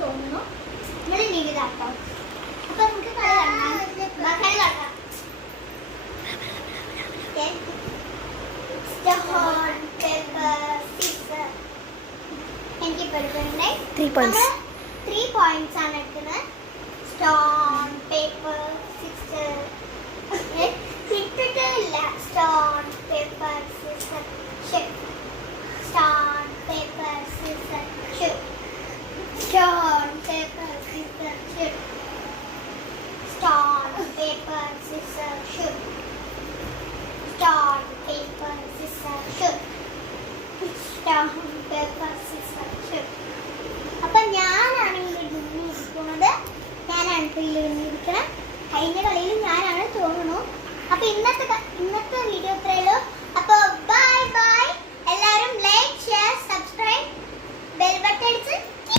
തോന്നുന്നു. നിങ്ങൾ ഇതാട്ടോ. അപ്പൊ നമുക്ക് കളി തുടങ്ങാം. Stone, paper, scissors. എനിക്ക് പഠിപ്പിക്കണ്ടേ 3 points ആണ് എടുക്കുന്നത്. Stone, paper, scissors. ഇട്ടിട്ടില്ല. Stone, paper, scissors, shoot. Stone, paper, scissors, shoot. Stone, paper, scissors, shoot. Stone, paper, scissors, shoot. Stone, paper, scissors, shoot. Stone, paper, scissors, shoot. അപ്പൊ ഞാനാണ് ഇരിക്കുന്നത്. ഞാനാണ് ഇരിക്കണം. കഴിഞ്ഞ കളിയിൽ ഞാനാണ് തോന്നുന്നു. അപ്പൊ ഇന്നത്തെ വീഡിയോ ഇത്രയുള്ളൂ.